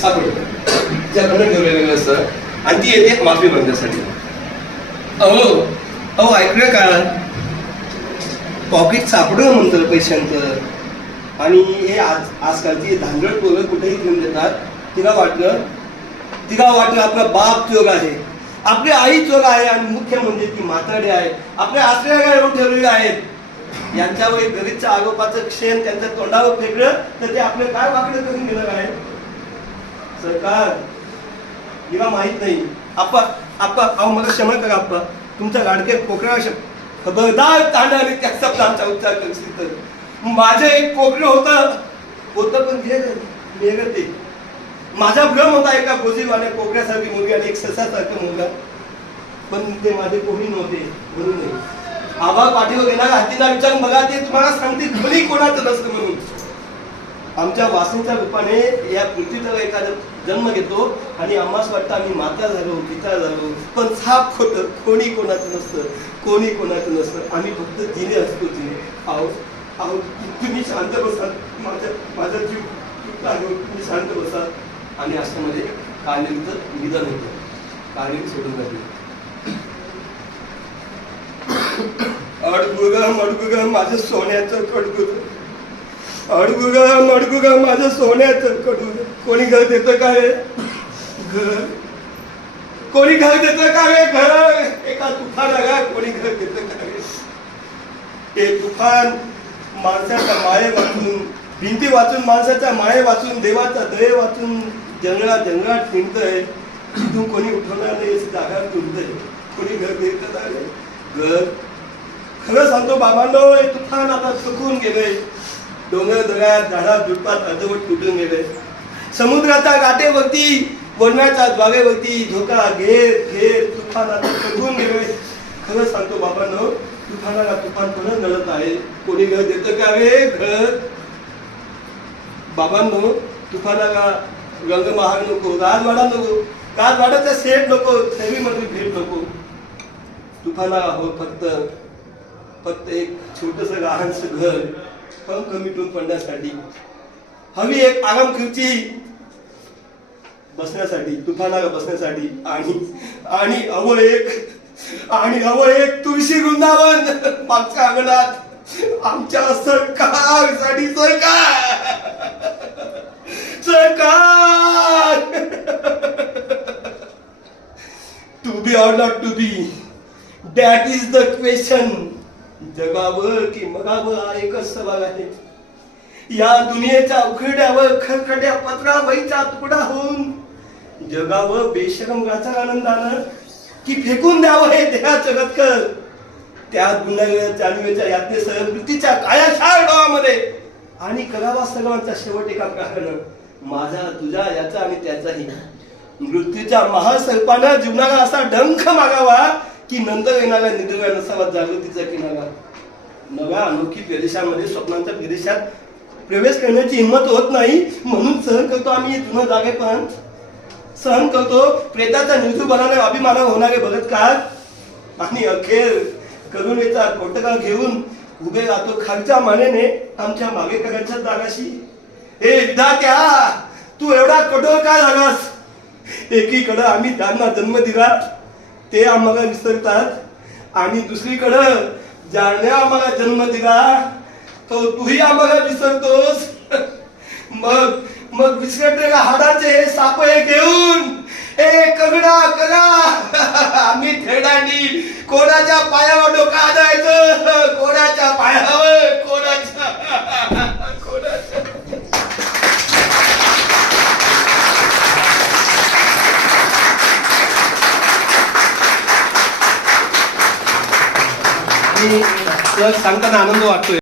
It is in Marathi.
सापडतं ठेवलेलं आणि ती येते माफी मागण्यासाठी. अहो अहो ऐकलं का? पॉकेट सापडलं म्हणतं पैशांचं. आणि हे आज आजकालची धांगड पोरं कुठेही घेऊन देतात. तिला वाटलं तिला वाटलं आपला बाप चोर आहे. आपली आई चोर आहे आणि मुख्य म्हणजे ती म्हातारी आहे. आपल्या आश्रया येऊन ठेवलेले आहेत. यांच्यावर गरीबच्या आरोपाचं क्षेण त्यांच्या तोंडावर फेकलं तर ते आपलं काय वाकडं करून गेलं आहे सरकार हिला माहीत नाही. आप्पा आप्पा अहो मला क्षमा करा आप्पा. तुमच्या गाडके कोकणा खबरदार तांडाने त्या शब्दांचा उच्चार करशील तर माझं एक कोकण होतं होतं पण गेलं ते माझा भ्रम होता एका गोजीवाने कोकण्यासारखी मुलगी आणि एक ससासारखा मुलगा. पण ते माझे कोणी नव्हते म्हणून आबा पाठीवर गेला हत्तीला विचारून बघा ते तुम्हाला सांगते कोणी कोणाचं नसतं म्हणून. आमच्या वासूच्या रूपाने या पृथ्वीवर एखादा जन्म घेतो आणि आम्हाच वाटतं आम्ही माता झालो पिता झालो. पण साप खोटं कोणी कोणाचं नसतं कोणी कोणाचं नसतं. आम्ही फक्त जिने असतो जिने आहो आहो तुम्ही शांत बसा. माझ्या माझा जीव आहे. तुम्ही शांत बसा. आणि अशामध्ये म्हणजे कालिंचं निधन होतं. कालिंग सोडून जाते अडगुग मडगुग माझं सोन्याचं कडगुग अडगुग ग माझं सोन्याचं कडू कोणी घर देतं काय घर. कोणी घर देतं काय घर. एका तुफानाला कोणी घर देतं काय हे? तुफान माणसाच्या माये वाचून भिंती वाचून माणसाच्या माये वाचून देवाचा दये वाचून जंगलात जंगलात फिरतंय. तिथून कोणी उठवणार नाही अशी जागा तुरतंय कोणी घर देतं काय घर. खरं सांगतो बाबांनो हे तुफान आता चुकून गेलंय. डोंगर दगडात झाडा झुडपात अर्धवट तुटून गेलंय समुद्राच्या गाठेवरती वरणाच्या द्वारेवरती धोका घेर घेर तुफान तुटून गेले? खरं सांगतो बाबांनो तुफानाला तुफान कोण नळत आहे? कोणी घर देतं का रे? घर? बाबांनो तुफानाला रंग महाग नको राजवाडा नको राजवाड्याचा सेट नको मध्ये भेट नको. तुफानाला हो फक्त फक्त एक छोटस लहानस घर. कमी मिटून पडण्यासाठी. हवी एक आराम खुर्ची बसण्यासाठी तुफानाला बसण्यासाठी आणि आणि हवं एक आणि हवं एक तुळशी वृंदावन. मागच्या अंगणात आमच्या सरकारसाठी सरकार. सरकार. To be or not to be that is the question जगावं की मगावं एकच सवाल आहे. या दुनियेच्या उखड्यावर खरखड्या पत्रावळीचा तुकडा होऊन जगावं बेशरमगाचा आनंदानं की फेकून द्यावं हे देहा जगतकर. त्या गुन्हा जाणवेच्या यातनेसह मृत्यूच्या कायाशार डोळामध्ये आणि करावा सर्वांचा शेवट एका प्रकारानं माझा तुझा याचा आणि त्याचाही. मृत्यूच्या महासर्पानं जीवनाला असा डंख मागावा की नंद येणाऱ्या निद्रा नसावा जागृतीचा किनारा. नव्या अनोखी प्रदेशामध्ये स्वप्नांच्या प्रदेशात प्रवेश करण्याची हिंमत होत नाही म्हणून सहन करतो आम्ही हे जुनं जागे पण. सहन करतो प्रेताचा निर्जूपणाने अभिमान होणारे बलात्कार आणि अखेर करुणेचा कोटका घेऊन उभे राहतो खालच्या मानेने आमच्या मागेकऱ्यांच्या जागाशी हे विधात्या तू एवढा कठोर का झालास? एकीकडं आम्ही त्यांना जन्म दिला. ते आम्हाला विसरतात. आणि दुसरीकडं ज्याने आम्हाला जन्म दिला तो तूही आम्हाला विसरतोस. मग मग विसरलेल्या हाडाचे हे सापळे घेऊन ए कगडा करा. आम्ही थेडानी कोणाच्या पायावर डोका आणायचं? कोणाच्या पायावर कोणाच्या कोणाच्या आणि सहज सांगताना आनंद वाटतोय.